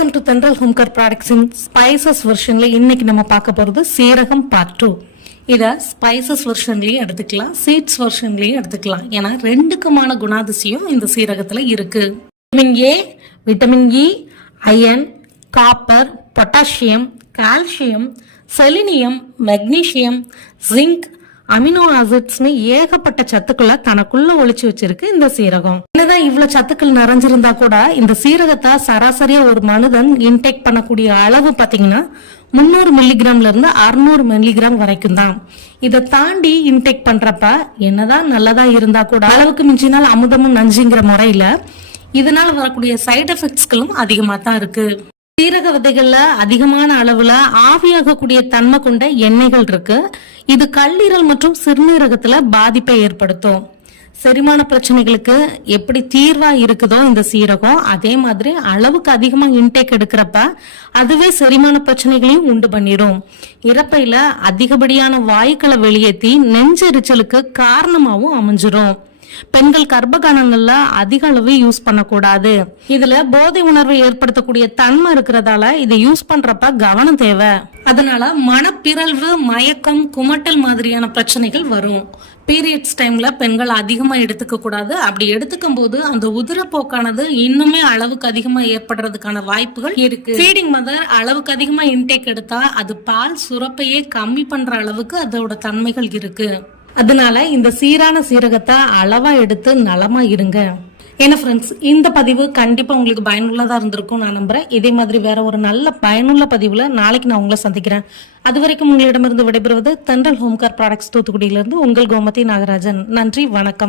Welcome to தென்றல் ஹோம்கர் ப்ராடக்ட்ஸின் spices வெர்ஷன்ல இன்னைக்கு நம்ம பார்க்க போறது சீரகம் பார்ட் டூ இதை ஸ்பைசஸ் வெர்ஷன்லயும் எடுத்துக்கலாம் சீட்ஸ் வெர்ஷன்லேயும் எடுத்துக்கலாம். ஏன்னா ரெண்டுக்குமான குணாதிசயம் இந்த சீரகத்தில் இருக்கு. Vitamin A vitamin E iron copper potassium calcium selenium magnesium zinc amino ஆசிட்ஸ்னு ஏகப்பட்ட சத்துக்களை தனக்குள்ள ஒழிச்சு வச்சிருக்கு இந்த சீரகம். என்னதான் இவ்வளவு சத்துக்கள் நிறைஞ்சிருந்தா கூட இந்த சீரகத்தை சராசரியா ஒரு மனிதன் இன்டேக் பண்ணக்கூடிய அளவு பாத்தீங்கன்னா முந்நூறு மில்லிகிராம்ல இருந்து அறுநூறு மில்லிகிராம் வரைக்கும் தான். இதை தாண்டி இன்டேக் பண்றப்ப என்னதான் நல்லதா இருந்தா கூட அளவுக்கு மிஞ்சினால் அமுதமும் நஞ்சுங்கிற முறையில இதனால வரக்கூடிய சைடு எஃபெக்ட்ஸ்களும் அதிகமா தான் இருக்கு. சீரக விதைகள்ல அதிகமான அளவுல ஆவியாகக்கூடிய தன்மை கொண்ட எண்ணெய்கள் இருக்கு. இது கல்லீரல் மற்றும் சிறுநீரகத்துல பாதிப்பை ஏற்படுத்தும். செரிமான பிரச்சனைகளுக்கு எப்படி தீர்வா இருக்குதோ இந்த சீரகம் அதே மாதிரி அளவுக்கு அதிகமா இன்டேக் எடுக்கிறப்ப அதுவே செரிமான பிரச்சனைகளையும் உண்டு பண்ணிடும் இறப்பையில அதிகப்படியான வாயுக்களை வெளியேற்றி நெஞ்செரிச்சலுக்கு காரணமாகவும் அமைஞ்சிரும். பெண்கள் கர்ப்பகணங்கள்ல அதிக அளவு யூஸ் பண்ணக்கூடாது. இதுல போதை உணர்வை ஏற்படுத்தக்கூடிய தன்மை இருக்கிறதால இதை யூஸ் பண்றப்ப கவனம் தேவை. அதனால மனப்பிறழ்வு மயக்கம் குமட்டல் மாதிரியான பிரச்சனைகள் வரும். பீரியட்ஸ் டைம்ல பெண்கள் அதிகமா எடுத்துக்க கூடாது. அப்படி எடுத்துக்கும் போது அந்த உதிரப்போக்கானது இன்னுமே அளவுக்கு அதிகமா ஏற்படுறதுக்கான வாய்ப்புகள் இருக்கு. ஃபீடிங் மதர் அளவுக்கு அதிகமா இன்டேக் எடுத்தா அது பால் சுரப்பையே கம்மி பண்ற அளவுக்கு அதோட தன்மைகள் இருக்கு. அதனால இந்த சீரான சீரகத்தை அளவா எடுத்து நலமா இருங்க ஏன்னா ஃப்ரெண்ட்ஸ் இந்த பதிவு கண்டிப்பா உங்களுக்கு பயனுள்ளதா இருந்திருக்கும் நான் நம்புறேன். இதே மாதிரி வேற ஒரு நல்ல பயனுள்ள பதிவுல நாளைக்கு நான் உங்களை சந்திக்கிறேன். அது வரைக்கும் உங்களிடமிருந்து விடைபெறுவது தென்றல் ஹோம்கார் ப்ராடக்ட்ஸ் தூத்துக்குடியிலிருந்து உங்கள் கோமதி நாகராஜன். நன்றி வணக்கம்.